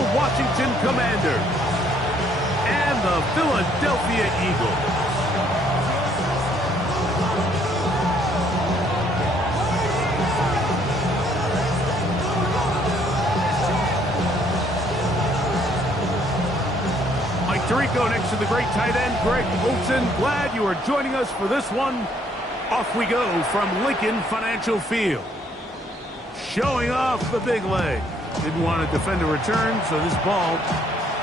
the Washington Commanders and the Philadelphia Eagles. Mike Tirico next to the great tight end, Greg Olsen. Glad you are joining us for this one. Off we go from Lincoln Financial Field. Showing off the big leg. Didn't want to defend a return, so this ball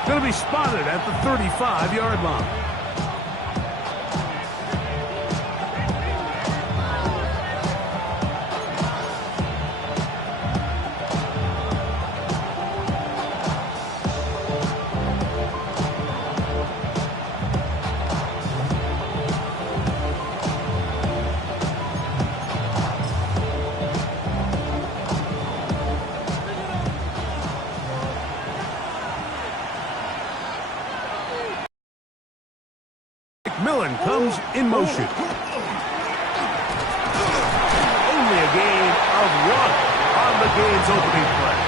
going to be spotted at the 35-yard line. Millen comes in motion. Only a gain of 1 on the game's opening play.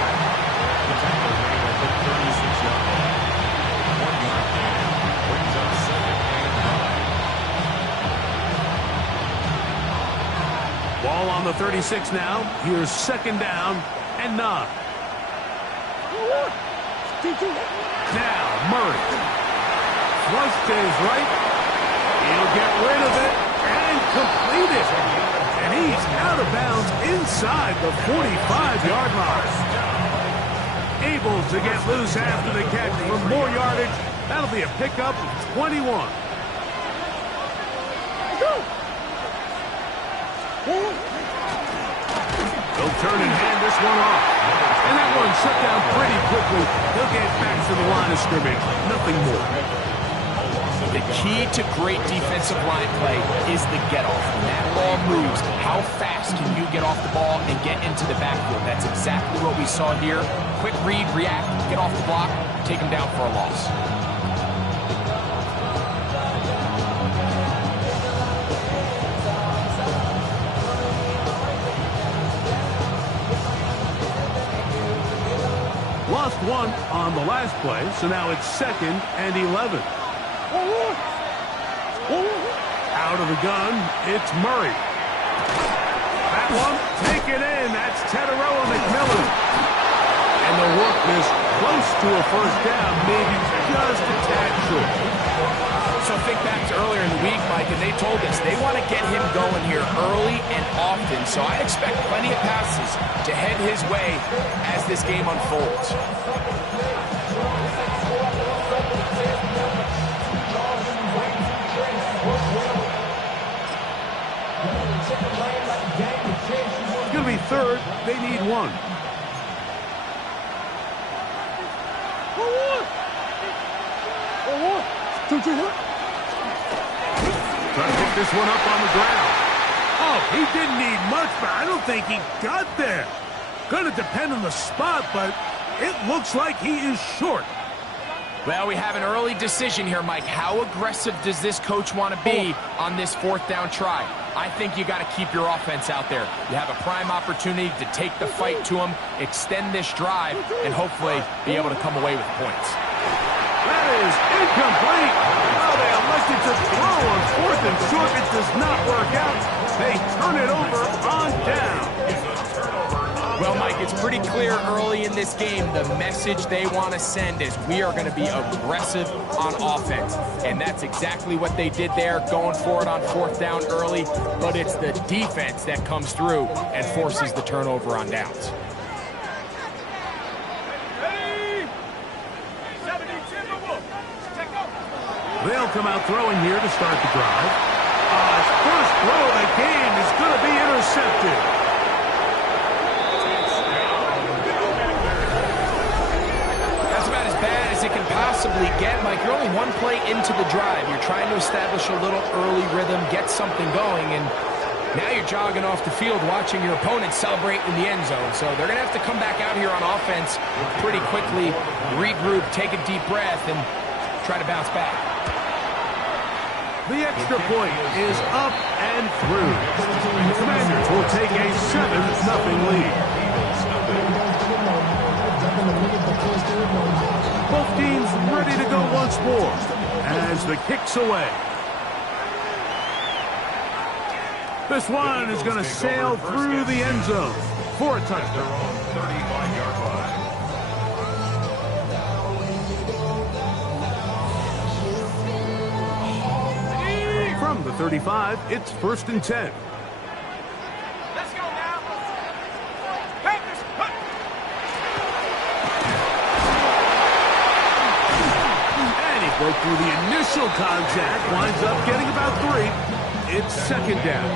Ball on the 36 now. Here's 2nd down and 9. Now Murray. Flush to his right. He'll get rid of it and complete it. And he's out of bounds inside the 45-yard line. Able to get loose after the catch for more yardage. That'll be a pickup of 21. They'll turn and hand this one off. And that one shut down pretty quickly. He'll get back to the line of scrimmage. Nothing more. The key to great defensive line play is the get-off. When that ball moves, how fast can you get off the ball and get into the backfield? That's exactly what we saw here. Quick read, react, get off the block, take him down for a loss. Lost 1 on the last play, so now it's 2nd and 11. Out of the gun, it's Murray. That one, take it in. That's Teteroa McMillan. And the work is close to a 1st down, maybe just a tad short. So think back to earlier in the week, Mike, and they told us they want to get him going here early and often. So I expect plenty of passes to head his way as this game unfolds. It's going to be 3rd. They need 1. Trying to pick this one up on the ground. Oh, he didn't need much, but I don't think he got there. Going to depend on the spot, but it looks like he is short. Well, we have an early decision here, Mike. How aggressive does this coach want to be on this 4th down try? I think you got to keep your offense out there. You have a prime opportunity to take the fight to him, extend this drive, and hopefully be able to come away with points. That is incomplete. Oh, they elected to throw on 4th and short. It does not work out. They turn it over on down. Well, Mike, it's pretty clear early in this game the message they want to send is we are going to be aggressive on offense. And that's exactly what they did there, going for it on 4th down early. But it's the defense that comes through and forces the turnover on downs. They'll come out throwing here to start the drive. His first throw of the game is going to be intercepted. Possibly get, Mike, you're only 1 play into the drive. You're trying to establish a little early rhythm, get something going, and now you're jogging off the field watching your opponent celebrate in the end zone. So they're going to have to come back out here on offense pretty quickly, regroup, take a deep breath, and try to bounce back. The extra point is up and through. The Commanders will take a 7-0 lead. once more as the kick's away. This one is going to sail through the end zone for a touchdown. 35-yard line. From the 35, it's 1st and 10. Let's go now. Packers, put. And he broke through the initial contact, winds up getting about 3. It's 2nd down.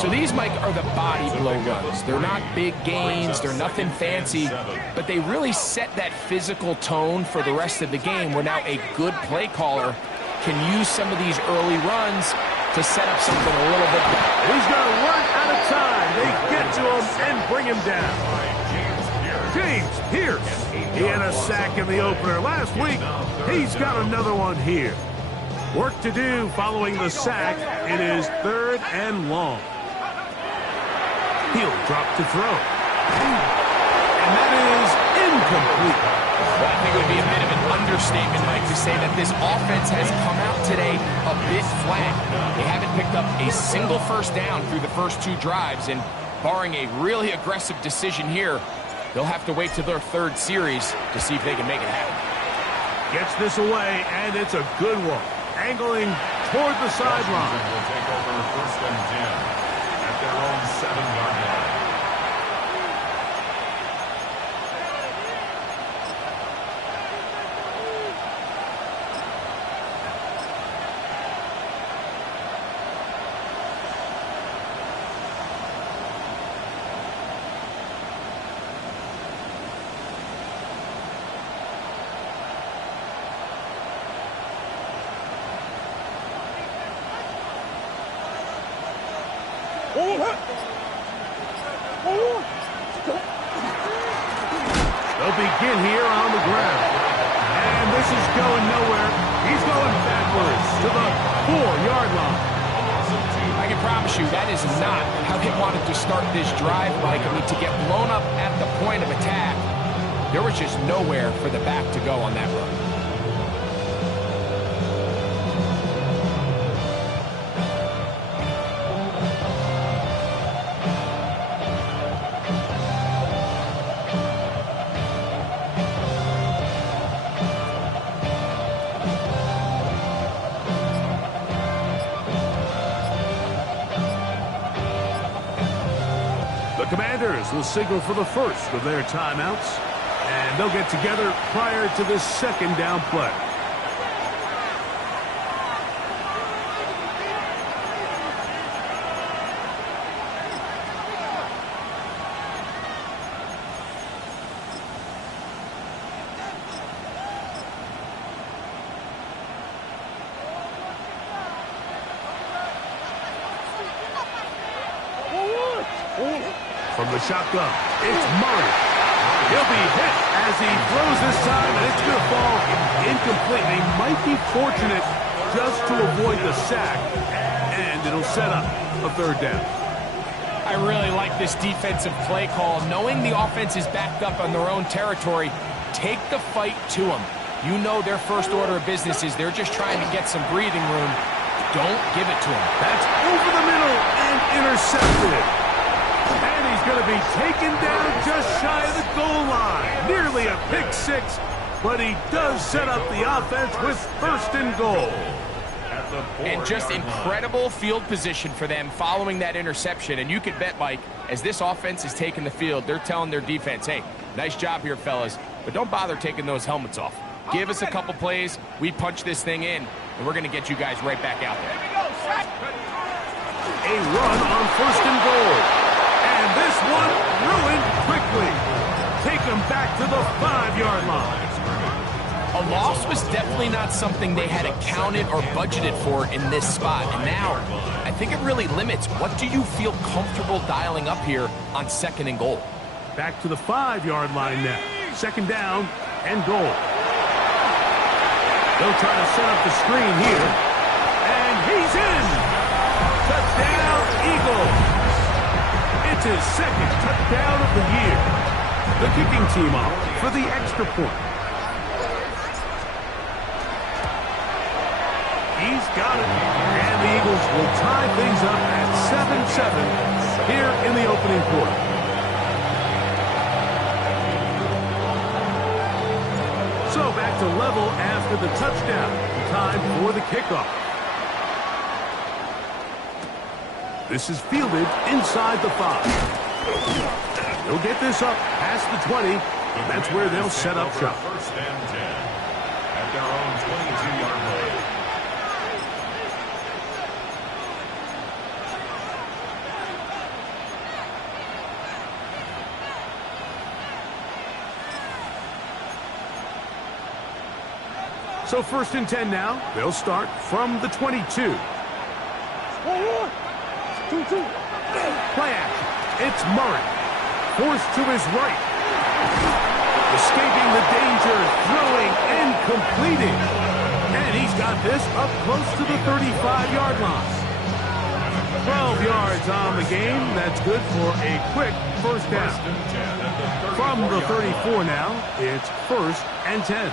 So these, Mike, are the body blow runs. They're not big gains, they're nothing fancy, but they really set that physical tone for the rest of the game where now a good play caller can use some of these early runs to set up something a little bit better. He's going to run out of time. They get to him and bring him down. James Pierce. He had a sack in the opener last week. He's got another one here. Work to do following the sack. It is 3rd and long. He'll drop to throw. And that is incomplete. Well, I think it would be a bit of an understatement, Mike, to say that this offense has come out today a bit flat. They haven't picked up a single first down through the first 2 drives, and barring a really aggressive decision here, they'll have to wait to their 3rd series to see if they can make it happen. Gets this away, and it's a good one. Angling toward the sideline. Will take over 1st and 10 at their own 7-yard line. They'll begin here on the ground. And this is going nowhere. He's going backwards to the 4-yard line. I can promise you that is not how they wanted to start this drive, Mike. I mean, to get blown up at the point of attack, there was just nowhere for the back to go on that run. The Commanders will signal for the first of their timeouts, and they'll get together prior to this 2nd down play. From the shotgun, it's Murray. He'll be hit as he throws this time, and it's going to fall incomplete. They might be fortunate just to avoid the sack, and it'll set up a 3rd down. I really like this defensive play call. Knowing the offense is backed up on their own territory, take the fight to them. You know their first order of business is they're just trying to get some breathing room. Don't give it to them. That's over the middle and intercepted. And he's going to be taken down just shy of the goal line. Nearly a pick 6, but he does set up the offense with 1st and goal. And just incredible field position for them following that interception. And you can bet, Mike, as this offense is taking the field, they're telling their defense, hey, nice job here, fellas, but don't bother taking those helmets off. Give us a couple plays, we punch this thing in, and we're going to get you guys right back out there. A run on 1st and goal. And this one ruined quickly. Take them back to the 5-yard line. A loss was definitely not something they had accounted or budgeted for in this spot. And now, I think it really limits what do you feel comfortable dialing up here on 2nd and goal. Back to the 5-yard line now. 2nd down and goal. They'll try to set up the screen here. And he's in. Touchdown, Eagles. It's his 2nd touchdown of the year. The kicking team off for the extra point. got it. And the Eagles will tie things up at 7-7 here in the opening quarter. So back to level after the touchdown. Time for the kickoff. This is fielded inside the 5. He'll get this up past the 20, and that's where they'll set up shop. First and 10 at their own 22-yard line. So first and 10 now. They'll start from the 22. Play action. It's Murray. Forced to his right. Escaping the danger, throwing and completing. And he's got this up close to the 35-yard line. 12 yards on the game. That's good for a quick first down. From the 34 now, it's first and 10.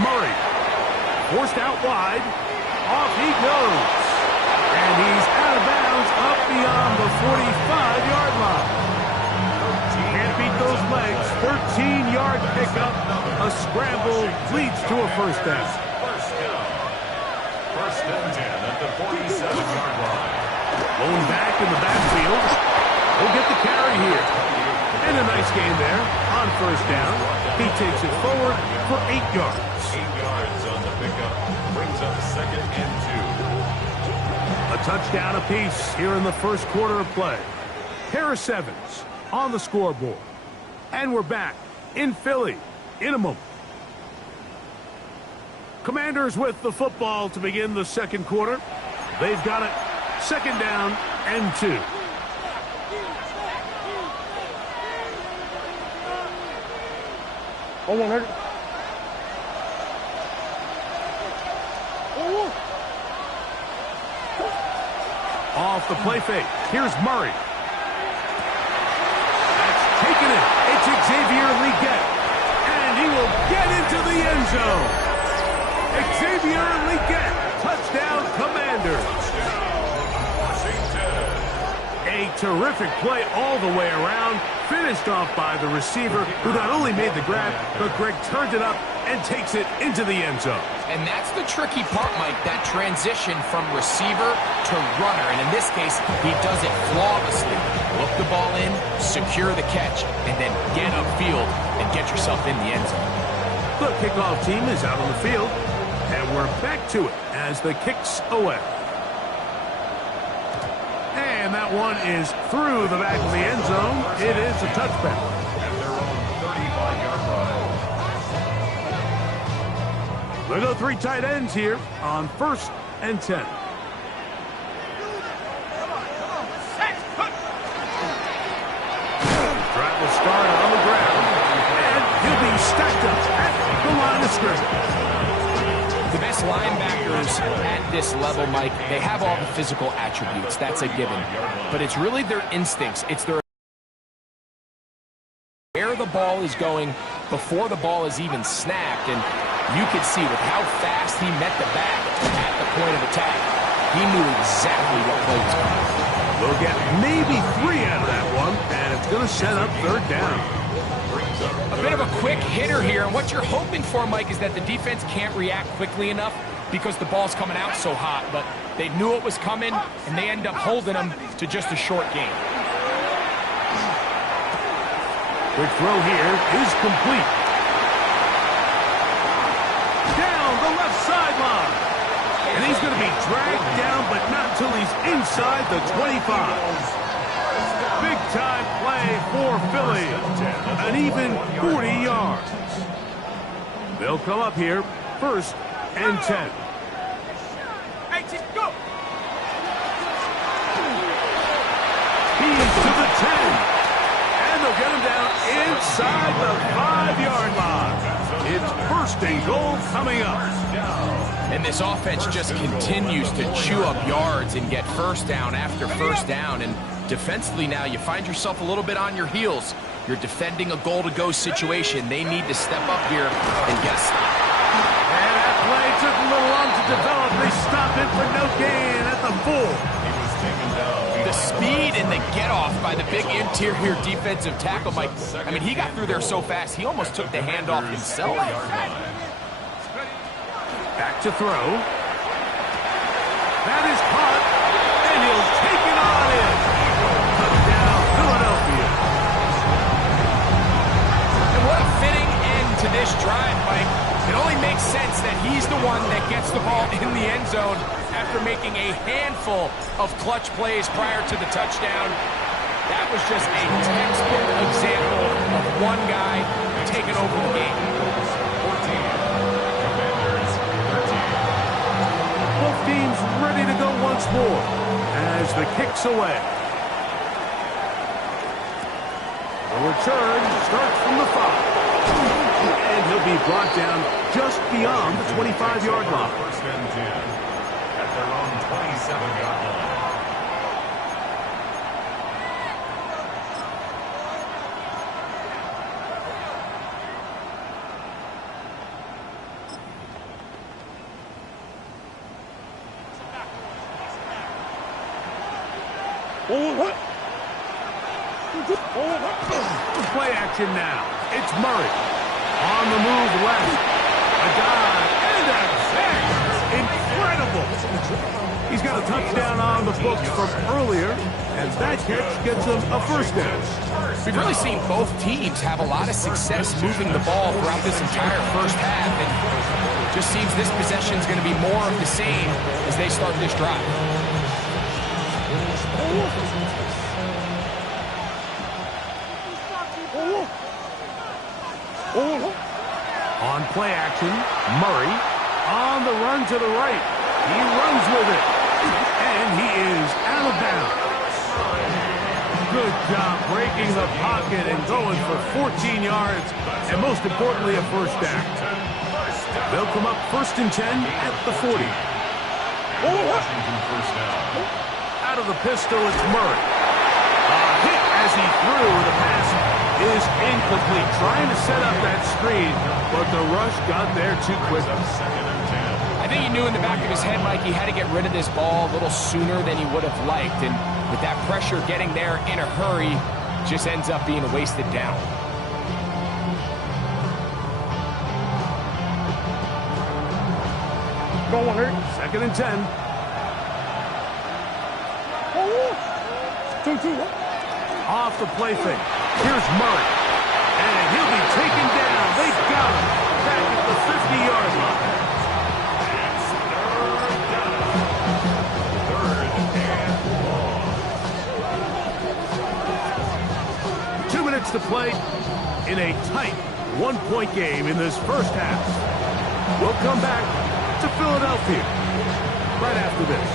Murray. Forced out wide. Off he goes. And he's out of bounds up beyond the 45-yard line. Can't beat those legs. 13-yard pickup. A scramble leads to a first down. First and 10 at the 47-yard line. Going back in the backfield. He'll get the carry here. And a nice gain there on first down. He takes it forward for 8 yards. 8 yards on the pickup. Brings up second and 2. A touchdown apiece here in the first quarter of play. Pair of 7s on the scoreboard. And we're back in Philly in a moment. Commanders with the football to begin the second quarter. They've got it. Second down and 2. Off the play fake. Here's Murray. That's taken it. It's Xavier Leggett. And he will get into the end zone. Xavier Leggett. Touchdown, Commanders. A terrific play all the way around. Finished off by the receiver, who not only made the grab, but Greg turned it up and takes it into the end zone. And that's the tricky part, Mike, that transition from receiver to runner. And in this case, he does it flawlessly. Look the ball in, secure the catch, and then get upfield and get yourself in the end zone. The kickoff team is out on the field, and we're back to it as the kick's away. And that one is through the back of the end zone. It is a touchback. At their own 35-yard line. We'll go 3 tight ends here on first and 10. Drive will start on the ground, and he'll be stacked up at the line of scrimmage. The best linebackers at this level, Mike, they have all the physical attributes. That's a given. But it's really their instincts. It's their where the ball is going before the ball is even snapped. And you can see with how fast he met the back at the point of attack, he knew exactly what play was coming. We'll get maybe 3 out of that one, and it's going to set up third down. A bit of a quick hitter here, and what you're hoping for, Mike, is that the defense can't react quickly enough because the ball's coming out so hot, but they knew it was coming, and they end up holding them to just a short game. Quick throw here is complete. Down the left sideline. And he's going to be dragged down, but not till he's inside the 25. Big-time play for Philly. An even 40 yards. They'll come up here first and 10. 18, go! He's to the 10. And they'll get him down inside the 5-yard line. It's first and goal coming up. And this offense just continues to chew up yards and get first down after first down. And Defensively now, you find yourself a little bit on your heels. You're defending a goal-to-go situation. They need to step up here and get a stop. And that play took a little long to develop. They stopped it for no gain at the 4. He was taken down. The speed and the get-off by the big interior defensive tackle, Mike. I mean, he got through there so fast, he almost took the handoff himself. Back to throw. That is caught, and he'll take it on in. Touchdown, Philadelphia. And what a fitting end to this drive, Mike. It only makes sense that he's the one that gets the ball in the end zone after making a handful of clutch plays prior to the touchdown. That was just a textbook example of one guy taking over the game. 14. Commanders 13. Both teams ready to go once more as the kick's away. The return starts from the 5. And he'll be brought down just beyond the 25-yard line. First and 10 at their own 27-yard line. Play action now. It's Murray. On the move left. A dive and a catch. Incredible. He's got a touchdown on the books from earlier, and that catch gets him a first down. We've really seen both teams have a lot of success moving the ball throughout this entire first half, and it just seems this possession is going to be more of the same as they start this drive. On play action, Murray on the run to the right. He runs with it, and he is out of bounds. Good job breaking the pocket and going for 14 yards, and most importantly, a first down. They'll come up first and 10 at the 40. Washington first down. Out of the pistol, it's Murray. A hit as he threw. The pass is incomplete. Trying to set up that screen, but the rush got there too quick. Second and 10. I think he knew in the back of his head, Mike, he had to get rid of this ball a little sooner than he would have liked, and with that pressure getting there in a hurry, just ends up being a wasted down. Second and 10. Off the play fake. Here's Murray. And he'll be taken down. They got him. Back at the 50-yard line. Third and long. 2 minutes to play in a tight one-point game in this first half. We'll come back to Philadelphia right after this.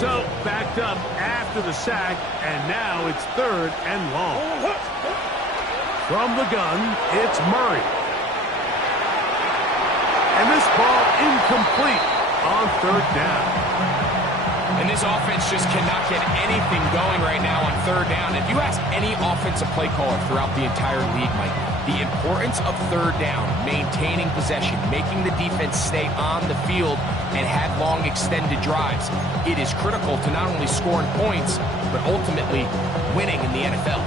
So, backed up after the sack, and now it's third and long. From the gun, it's Murray. And this ball incomplete on third down. And this offense just cannot get anything going right now on third down. If you ask any offensive play caller throughout the entire league, Mike, the importance of third down, maintaining possession, making the defense stay on the field and have long extended drives, it is critical to not only scoring points, but ultimately winning in the NFL.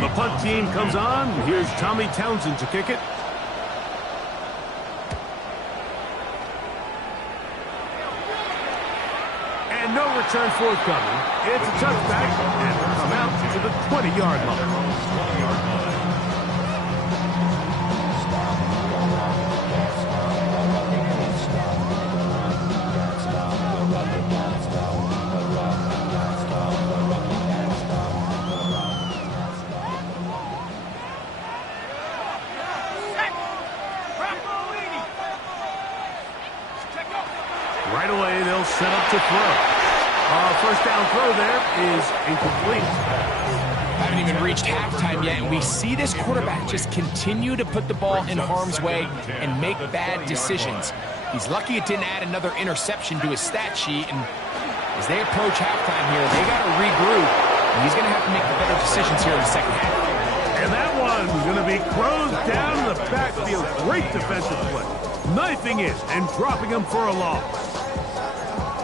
The punt team comes on. Here's Tommy Townsend to kick it. And no return forthcoming. It's a touchback, and we'll come out to the 20-yard line. Right away, they'll set up to throw. First down touchdown throw there is incomplete. Haven't even reached halftime yet, and we see this quarterback just continue to put the ball in harm's way and make bad decisions. He's lucky it didn't add another interception to his stat sheet, and as they approach halftime here, they got to regroup, and he's going to have to make the better decisions here in the second half. And that one's going to be closed down in the backfield. Great defensive play. Knifing it and dropping him for a loss.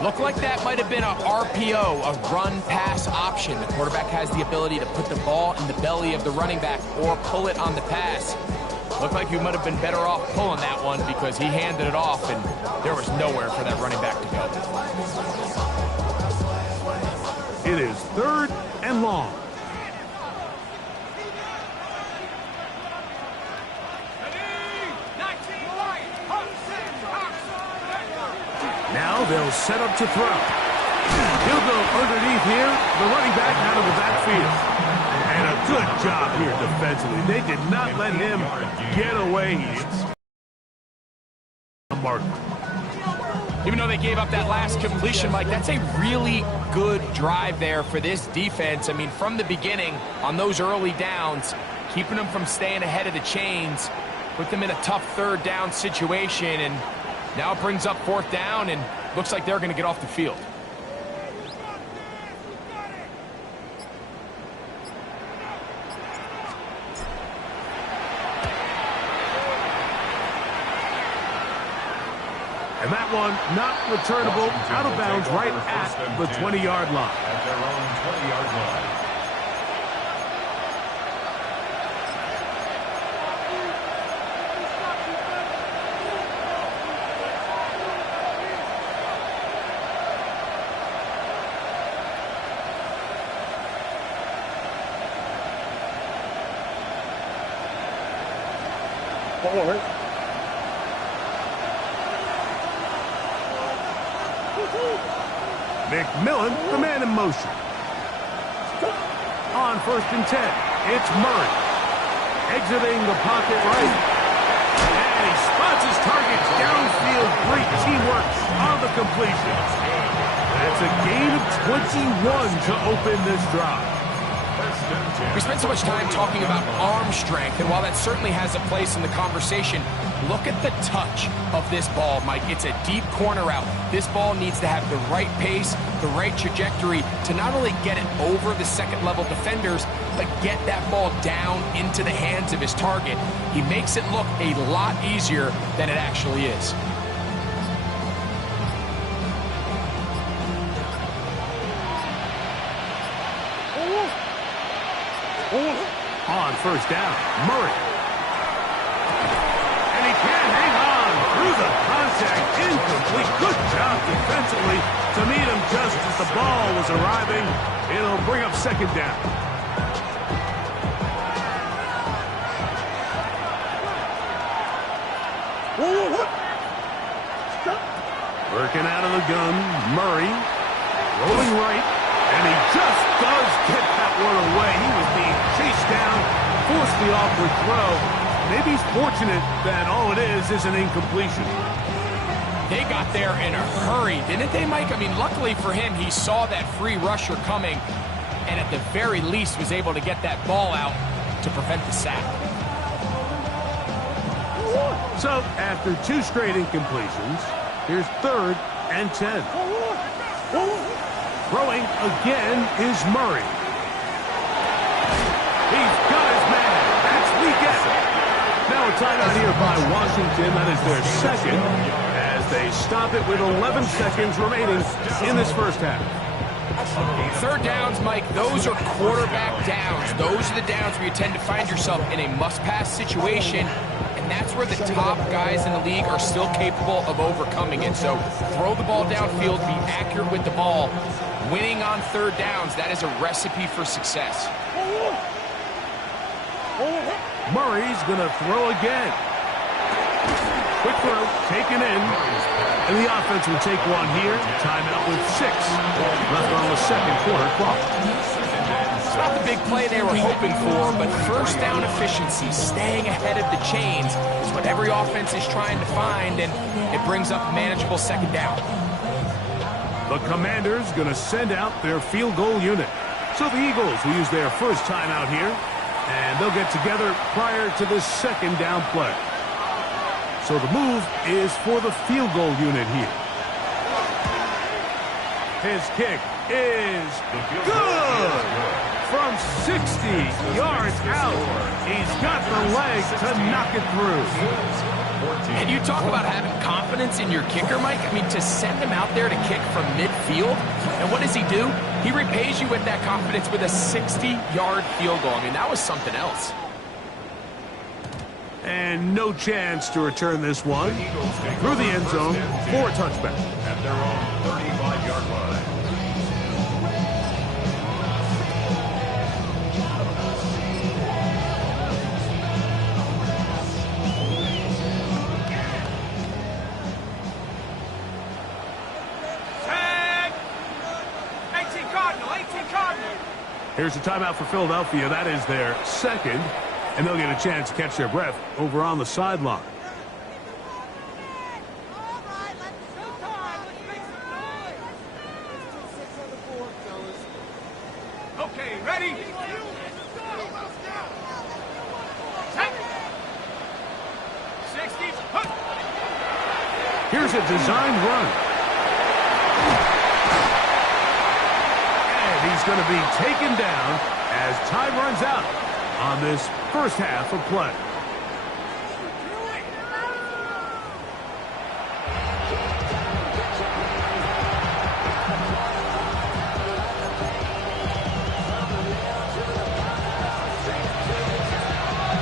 Looked like that might have been a RPO, a run-pass option. The quarterback has the ability to put the ball in the belly of the running back or pull it on the pass. Looked like you might have been better off pulling that one because he handed it off, and there was nowhere for that running back to go. It is 3rd and long. Now they'll set up to throw. He'll go underneath here, the running back out of the backfield. And a good job here defensively. They did not let him get away. Even though they gave up that last completion, Mike, that's a really good drive there for this defense. I mean, from the beginning, on those early downs, keeping them from staying ahead of the chains, put them in a tough 3rd down situation, and now it brings up 4th down, and looks like they're going to get off the field. And that one not returnable, out of bounds right at the 20-yard line. At their own 20-yard line. McMillan, the man in motion. On 1st and 10, it's Murray. Exiting the pocket right. And he spots his target downfield. Great teamwork on the completion. That's a gain of 21 to open this drive. We spent so much time talking about arm strength, and while that certainly has a place in the conversation, look at the touch of this ball, Mike. It's a deep corner route. This ball needs to have the right pace, the right trajectory to not only get it over the second-level defenders, but get that ball down into the hands of his target. He makes it look a lot easier than it actually is. On 1st down, Murray. And he can't hang on through the contact. Incomplete. Good job defensively to meet him just as the ball was arriving. It'll bring up 2nd down. Working out of the gun, Murray. Rolling right. And he just does get that one away. He was being chased down, forced the awkward throw. Maybe he's fortunate that all it is an incompletion. They got there in a hurry, didn't they, Mike? I mean, luckily for him, he saw that free rusher coming, and at the very least was able to get that ball out to prevent the sack. So, after 2 straight incompletions, here's 3rd and 10. Throwing again is Murray. He's got his man. That's weekend. Now a timeout here by Washington. That is their 2nd as they stop it with 11 seconds remaining in this 1st half. 3rd downs, Mike, those are quarterback downs. Those are the downs where you tend to find yourself in a must-pass situation, and that's where the top guys in the league are still capable of overcoming it. So throw the ball downfield, be accurate with the ball. Winning on 3rd downs, that is a recipe for success. Murray's going to throw again. Quick throw, taken in. And the offense will take one here. Timeout with 6 left on the 2nd quarter clock. It's not the big play they were hoping for, but 1st down efficiency, staying ahead of the chains, is what every offense is trying to find, and it brings up a manageable 2nd down. The Commanders going to send out their field goal unit. So the Eagles will use their first time out here, and they'll get together prior to the second down play. So the move is for the field goal unit here. His kick is good! From 60 yards out, he's got the leg to knock it through. And you talk about having confidence in your kicker, Mike. I mean, to send him out there to kick from midfield, and what does he do? He repays you with that confidence with a 60-yard field goal. I mean, that was something else. And no chance to return this one through the end zone for a touchback. At their own 35-yard line. Here's a timeout for Philadelphia. That is their second, and they'll get a chance to catch their breath over on the sideline. Okay, ready? Here's a designed run. He's going to be taken down as time runs out on this first half of play.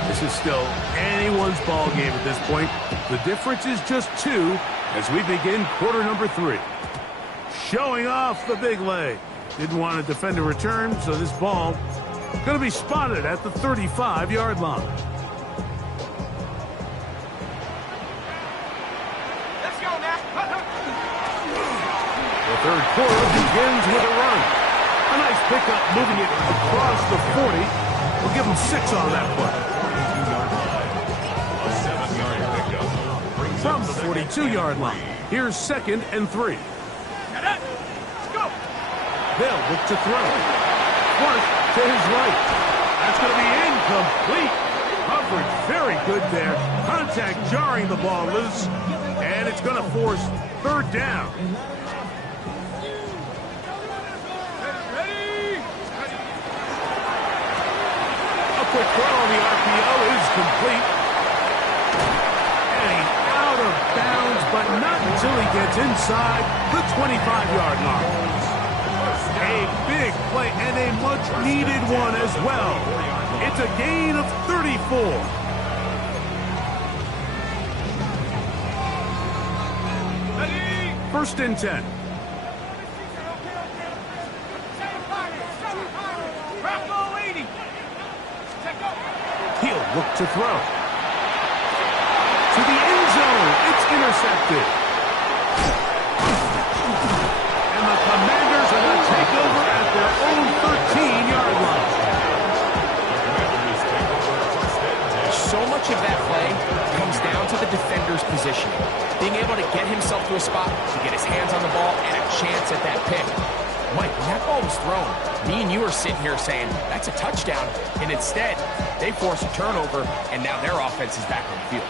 This is still anyone's ball game at this point. The difference is just 2 as we begin quarter number 3. Showing off the big leg. Didn't want to defend a return, so this ball going to be spotted at the 35-yard line. Let's go now. The third quarter begins with a run. A nice pickup moving it across the 40. We'll give him 6 on that play. From the 42-yard line, here's 2nd and 3. They'll look to throw. First to his right. That's going to be incomplete. Coverage very good there. Contact jarring the ball loose. And it's going to force 3rd down. A quick throw on the RPO is complete. And he's out of bounds, but not until he gets inside the 25-yard line. A big play and a much-needed one as well. It's a gain of 34. First and 10. He'll look to throw. To the end zone. It's intercepted. And the Commanders are going to take over at their own 13-yard line. So much of that play comes down to the defender's positioning. Being able to get himself to a spot, to get his hands on the ball, and a chance at that pick. Mike, when that ball was thrown, me and you are sitting here saying, that's a touchdown. And instead, they force a turnover, and now their offense is back on the field.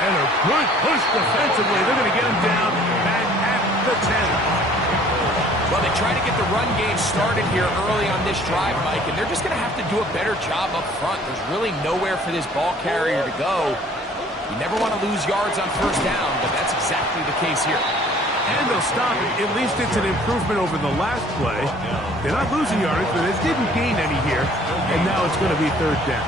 And a good push defensively. They're going to get him down back at the 10. Well, they try to get the run game started here early on this drive, Mike, and they're just going to have to do a better job up front. There's really nowhere for this ball carrier to go. You never want to lose yards on 1st down, but that's exactly the case here. And they'll stop it. At least it's an improvement over the last play. They're not losing yardage, but they didn't gain any here. And now it's going to be 3rd down.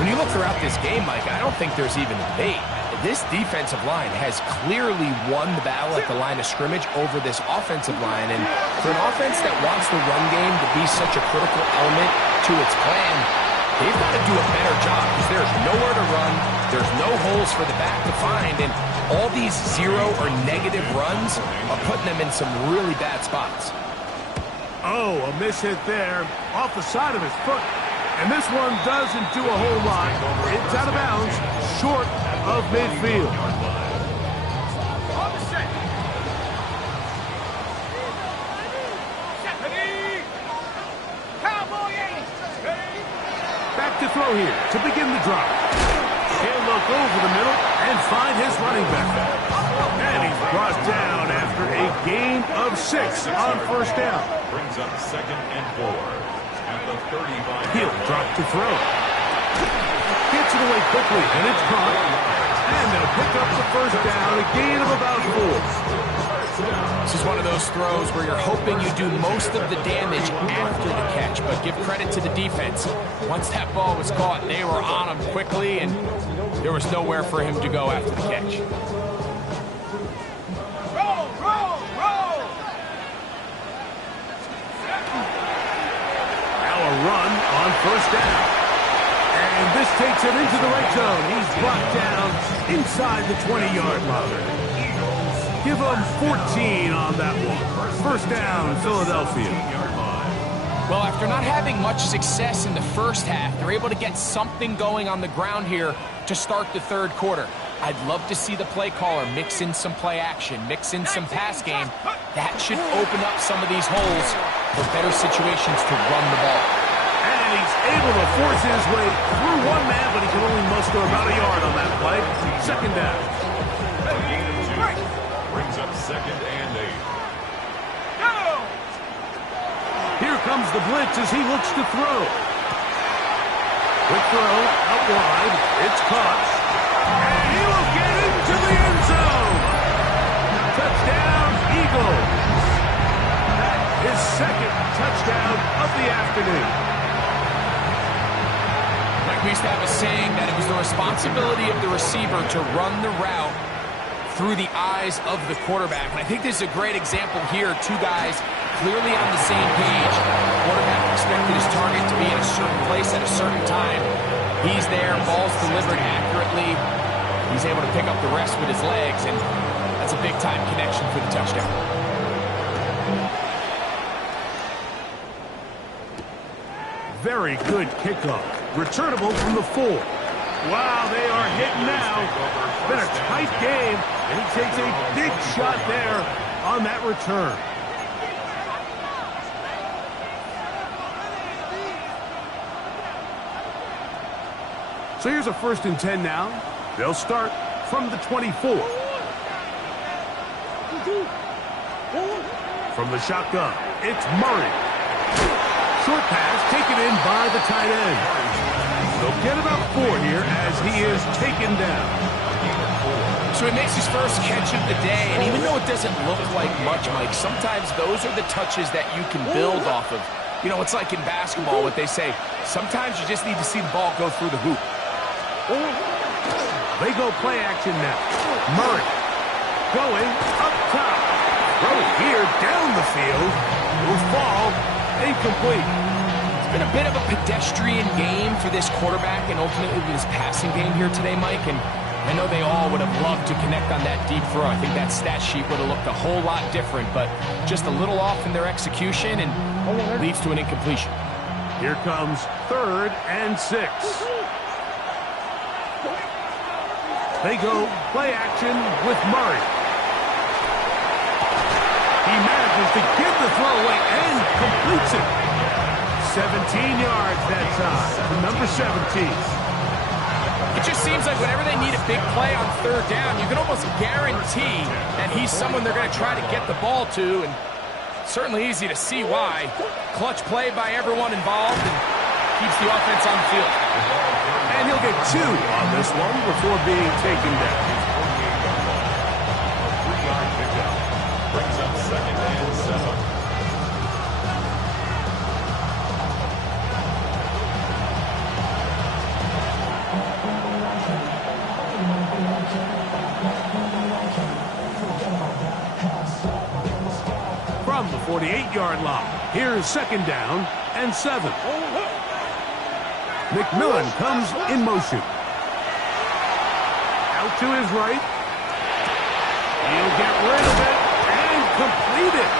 When you look throughout this game, Mike, I don't think there's even a debate. This defensive line has clearly won the battle at the line of scrimmage over this offensive line. And for an offense that wants the run game to be such a critical element to its plan, they've got to do a better job because there's nowhere to run. There's no holes for the back to find. And all these 0 or negative runs are putting them in some really bad spots. Oh, a miss hit there off the side of his foot. And this one doesn't do a whole lot. It's out of bounds, short of midfield. On the set. Stephanie. Cowboy 80. Back to throw here to begin the drive. He'll look over the middle and find his running back. And he's brought down after a gain of 6 on first down. Brings up 2nd and 4 at the 35. He'll drop to throw. Gets it away quickly, and it's caught. And they'll pick up the first down, a gain of about 4. This is one of those throws where you're hoping you do most of the damage after the catch, but give credit to the defense. Once that ball was caught, they were on him quickly, and there was nowhere for him to go after the catch. Roll, roll, roll. Now a run on first down. And this takes him into the red zone. He's brought down inside the 20-yard line. Give him 14 on that one. First down, Philadelphia. Well, after not having much success in the first half, they're able to get something going on the ground here to start the third quarter. I'd love to see the play caller mix in some play action, mix in some pass game. That should open up some of these holes for better situations to run the ball. And he's able to force his way through one man, but he can only muster about a yard on that play. Second down. Brings up 2nd and 8. Go. Here comes the blitz as he looks to throw. Quick throw, out wide. It's caught. And he will get into the end zone. Touchdown, Eagles. That is second touchdown of the afternoon. Like we used to have a saying that it was the responsibility of the receiver to run the route through the eyes of the quarterback. And I think this is a great example here. Two guys clearly on the same page. Quarterback expected his target to be in a certain place at a certain time. He's there, ball's delivered accurately. He's able to pick up the rest with his legs, and that's a big-time connection for the touchdown. Very good kickoff. Returnable from the 4. Wow, they are hitting now. It's been a tight game, and he takes a big shot there on that return. So here's a 1st and 10 now. They'll start from the 24. From the shotgun, it's Murray. Short pass taken in by the tight end. They'll get about 4 here as he is taken down. So he makes his first catch of the day, and even though it doesn't look like much, Mike, sometimes those are the touches that you can build off of. You know, it's like in basketball, what they say, sometimes you just need to see the ball go through the hoop. They go play action now. Murray going up top. Throw here down the field. Will fall incomplete. It's been a bit of a pedestrian game for this quarterback and ultimately this passing game here today, Mike. And I know they all would have loved to connect on that deep throw. I think that stat sheet would have looked a whole lot different, but just a little off in their execution and leads to an incompletion. Here comes 3rd and 6. They go play action with Murray. He manages to get the throw away and completes it. 17 yards that time to number 17. It just seems like whenever they need a big play on 3rd down, you can almost guarantee that he's someone they're going to try to get the ball to, and certainly easy to see why. Clutch play by everyone involved and keeps the offense on the field. And he'll get 2 on this one before being taken down. 3-yard pickup. Brings up 2nd and 7. From the 48-yard line, here's 2nd down and 7. McMillan comes in motion. Out to his right. He'll get rid of it and complete it.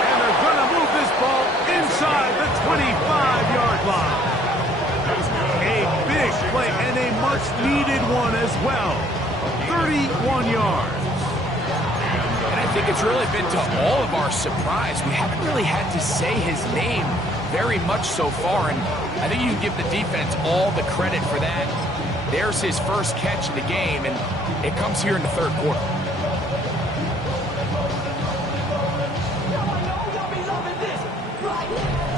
And they're going to move this ball inside the 20 much-needed one as well. 31 yards. And I think it's really been to all of our surprise. We haven't really had to say his name very much so far, and I think you can give the defense all the credit for that. There's his first catch of the game, and it comes here in the third quarter.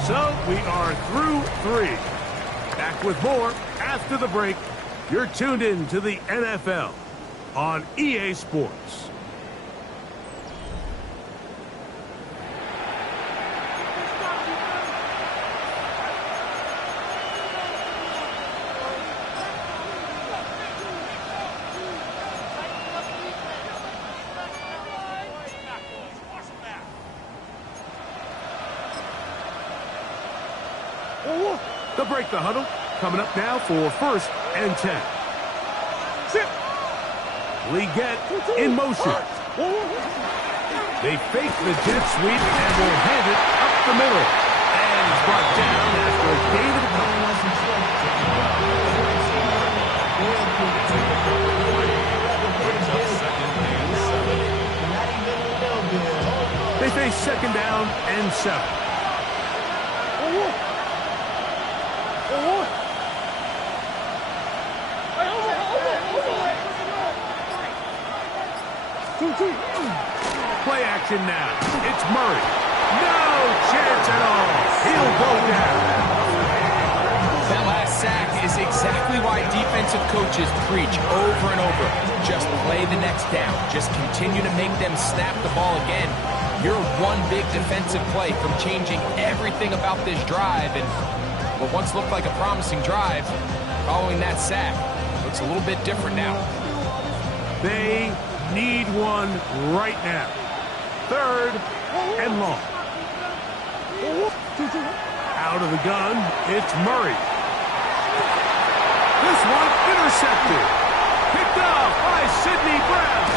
So we are through 3. Back with more after the break. You're tuned in to the NFL on EA Sports. They'll break the huddle. Coming up now for 1st and 10. Leggett in motion. They fake the jet sweep and will hand it up the middle. And he's brought down after a gain of a couple. They face 2nd down and 7. Play action now. It's Murray. No chance at all. He'll go down. That last sack is exactly why defensive coaches preach over and over. Just play the next down. Just continue to make them snap the ball again. You're one big defensive play from changing everything about this drive, and what once looked like a promising drive, following that sack, looks a little bit different now. They need one right now. 3rd and long. Out of the gun, it's Murray. This one intercepted. Picked off by Sidney Brown.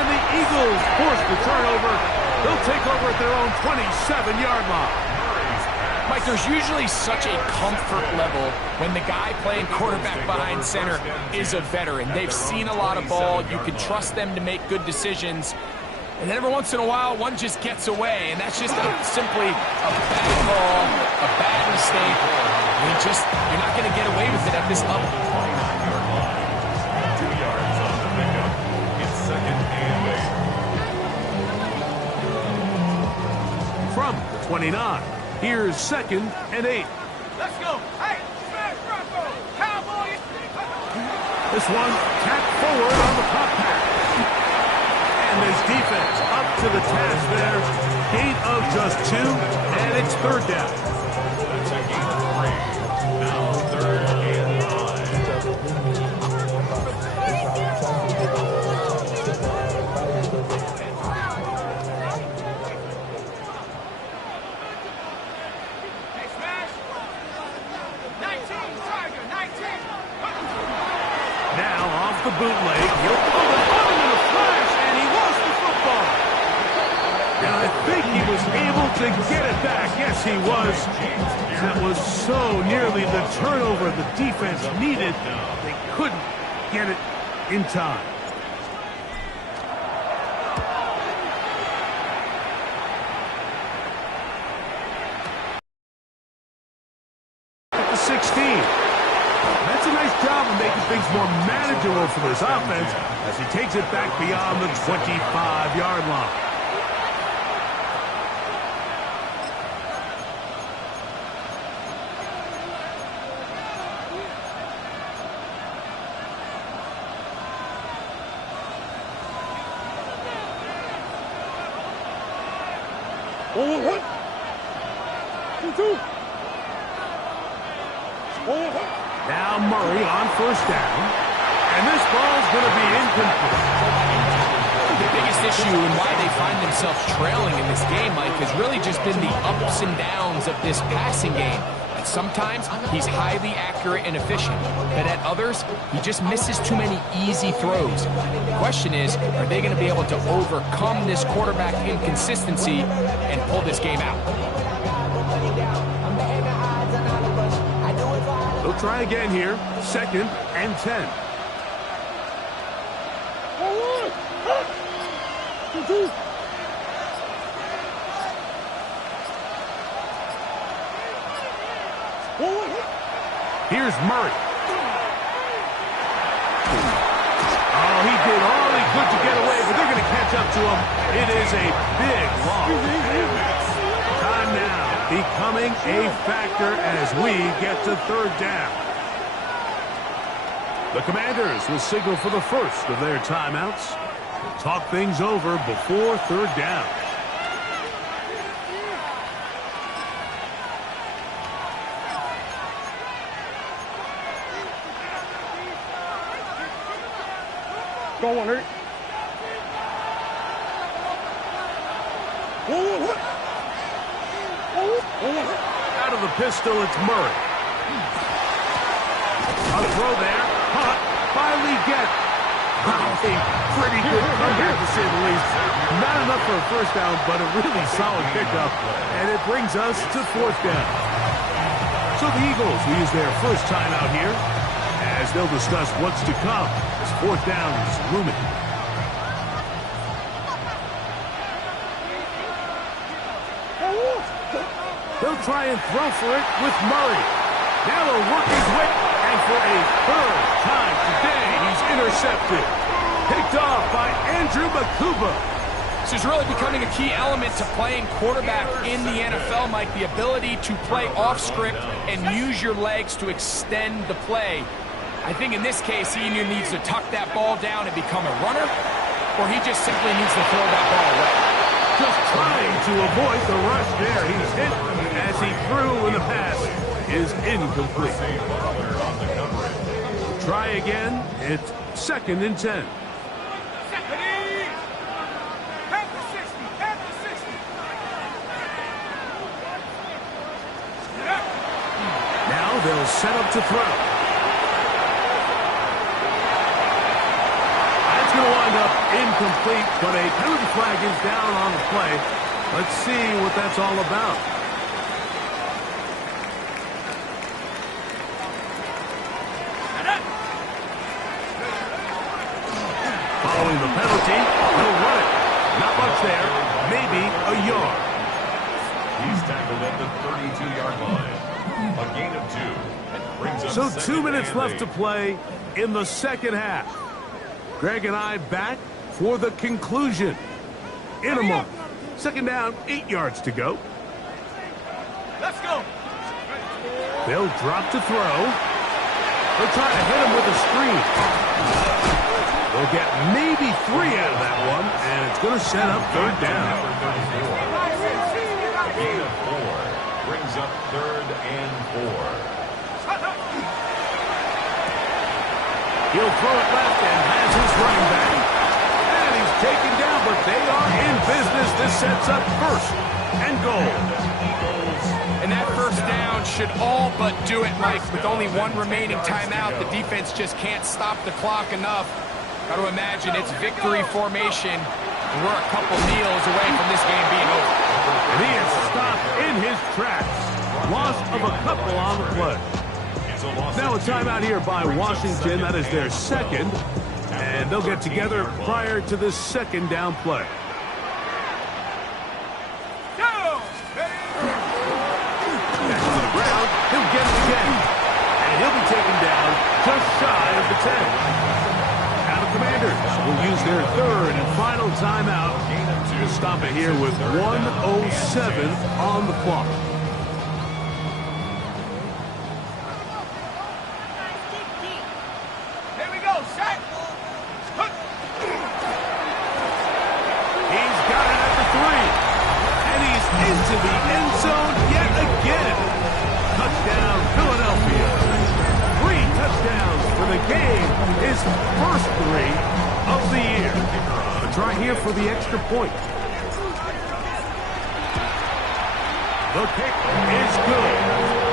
And the Eagles force the turnover. They'll take over at their own 27-yard line. Mike, there's usually such a comfort level when the guy playing quarterback behind center is a veteran. They've seen a lot of ball. You can trust them to make good decisions. And then every once in a while, one just gets away, and that's just simply a bad call, a bad mistake. You're not going to get away with it at this level. 2 yards on the pickup. It's 2nd and 8. From the 29, here's 2nd and 8. Let's go. Hey, smash Bronco. Cowboys. This one tapped forward on the pop pass. And this defense up to the task there. Gain of just 2, and it's 3rd down. That's a gain of 3. Now 3rd and Hey, smash. 19, Tiger, 19. Now off the bootleg. He'll pull it on him in a flash, and he lost the football. And I think he was able to get it back. Yes, he was. That was so nearly the turnover the defense needed. They couldn't get it in time. At the 16. That's a nice job of making things more manageable for this offense as he takes it back beyond the 25-yard line. Now Murray on 1st down, and this ball's going to be incomplete. The biggest issue and why they find themselves trailing in this game, Mike, has really just been the ups and downs of this passing game. And sometimes he's highly accurate and efficient, but at others, he just misses too many easy throws. The question is, are they going to be able to overcome this quarterback inconsistency and pull this game out? They'll try again here. 2nd and 10. Here's Murray. Oh, he did all he could to get away, but they're going to catch up to him. It is a big loss. Time now becoming a factor as we get to 3rd down. The Commanders will signal for the first of their timeouts. Talk things over before 3rd down. Go on, hurt. Out of the pistol, it's Murray. A throw there. Caught by Leggett. A pretty good comeback, to say the least. Not enough for a 1st down, but a really solid pickup. And it brings us to 4th down. So the Eagles will use their first timeout here as they'll discuss what's to come as 4th down is looming. They'll try and throw for it with Murray. Now he'll work his way, and for a 3rd time today, he's intercepted. Picked off by Andrew Makuba. This is really becoming a key element to playing quarterback in the NFL, Mike. The ability to play off script and use your legs to extend the play. I think in this case, he either needs to tuck that ball down and become a runner, or he just simply needs to throw that ball away. Just trying to avoid the rush there. He's hit as he threw, and the pass is incomplete. Try again. It's 2nd and 10. Now they'll set up to throw. That's going to wind up incomplete, but a penalty flag is down on the play. Let's see what that's all about. Following the penalty, he'll run it. Not much there, maybe a yard. He's tackled at the 32-yard line. A gain of 2. Brings up So 2 minutes left to play in the 2nd half. Greg and I back for the conclusion. In a moment. 2nd down, 8 yards to go. Let's go. They'll drop to throw. They'll try to hit him with a screen. They'll get maybe 3 out of that one, and it's going to set up 3rd down. A gain of 4. Brings up 3rd and 4. He'll throw it left and has his running back. And he's taken down, but they are in business. This sets up 1st and goal. And that 1st down should all but do it, Mike. With only 1 remaining timeout, the defense just can't stop the clock enough. Got to imagine it's victory formation. And we're a couple kneels away from this game being over. And he is stopped in his tracks. Loss of a couple on the play. Now a timeout here by Washington. That is their 2nd. And they'll get together prior to this 2nd down play. Back to the ground. He'll get it again. And he'll be taken down just shy of the 10. Now the Commanders will use their 3rd and final timeout to stop it here with 1:07 on the clock. Into the end zone yet again. Touchdown, Philadelphia. 3 touchdowns for the game. His first 3 of the year. A try here for the extra point. The kick is good.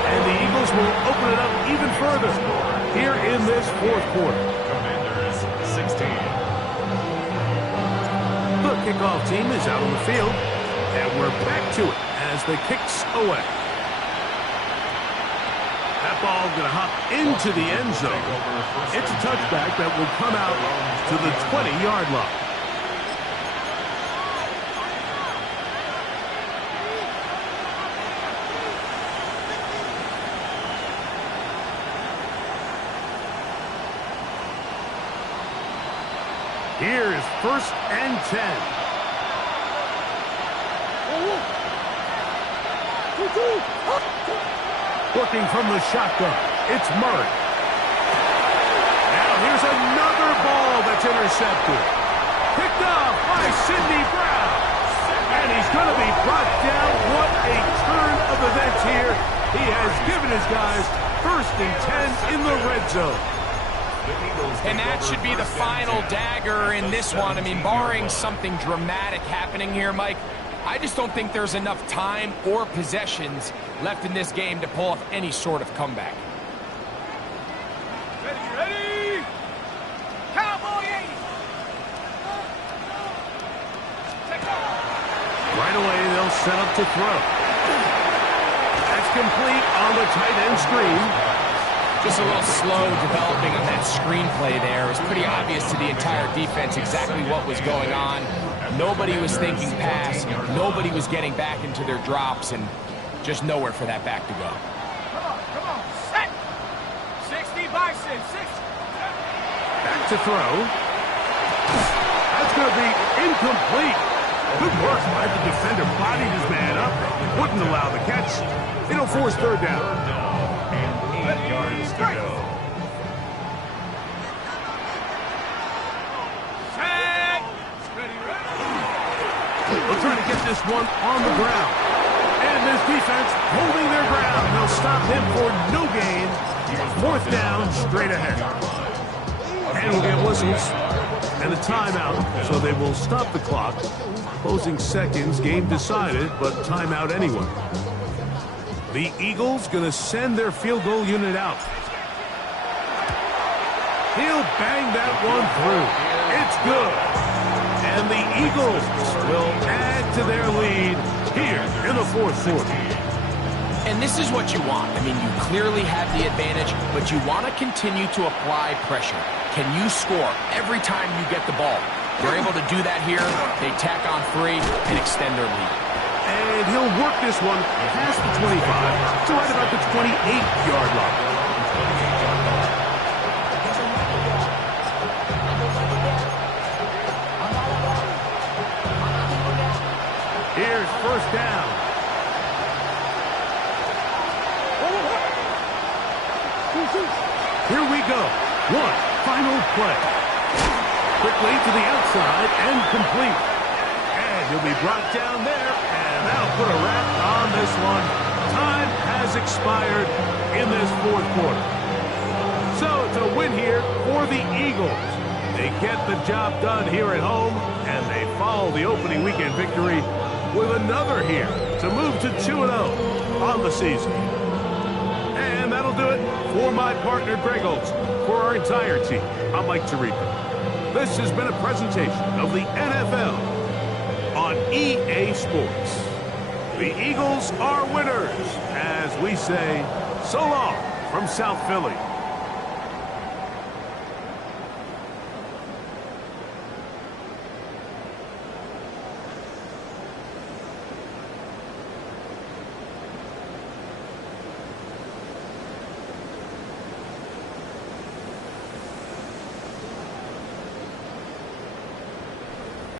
And the Eagles will open it up even further here in this 4th quarter. Commanders 16. The kickoff team is out on the field. And we're back to it as the kick's away. At ball going to hop into the end zone. It's a touchback that will come out to the 20-yard line. Here is 1st and 10. Working from the shotgun, it's Murray. Now here's another ball that's intercepted. Picked off by Sidney Brown. And he's going to be brought down. What a turn of events here. He has given his guys 1st and 10 in the red zone. And that should be the final dagger in this one. I mean, barring something dramatic happening here, Mike, I just don't think there's enough time or possessions left in this game to pull off any sort of comeback. Ready? Cowboy 80. Right away, they'll set up to throw. That's complete on the tight end screen. Just a little slow developing on that screenplay there. It was pretty obvious to the entire defense exactly what was going on. Nobody was thinking pass. Nobody was getting back into their drops, and just nowhere for that back to go. Come on, set. 60 bison, 60. Back to throw. That's going to be incomplete. Good work by the defender. Bodied his man up. Wouldn't allow the catch. It'll force 3rd down. 8 yards to go. Set. Ready. They'll try to get this one on the ground. And this defense holding their ground. They'll stop him for no gain. 4th down, straight ahead. And we'll get whistles and a timeout, so they will stop the clock. Closing seconds, game decided, but timeout anyway. The Eagles going to send their field goal unit out. He'll bang that one through. It's good. And the Eagles will add to their lead here in the 4th quarter. And this is what you want. I mean, you clearly have the advantage, but you want to continue to apply pressure. Can you score every time you get the ball? They're able to do that here. They tack on 3 and extend their lead. And he'll work this one past the 25 to right about the 28-yard line. Here's 1st down. Here we go. One final play. Quickly to the outside and complete. And he'll be brought down there, and that'll put a wrap on this one. Time has expired in this 4th quarter. So it's a win here for the Eagles. They get the job done here at home, and they follow the opening weekend victory with another here to move to 2-0 on the season. And that'll do it for my partner, Greg Olson. For our entire team, I'm Mike Tirico. This has been a presentation of the NFL on EA Sports. The Eagles are winners, as we say, so long from South Philly.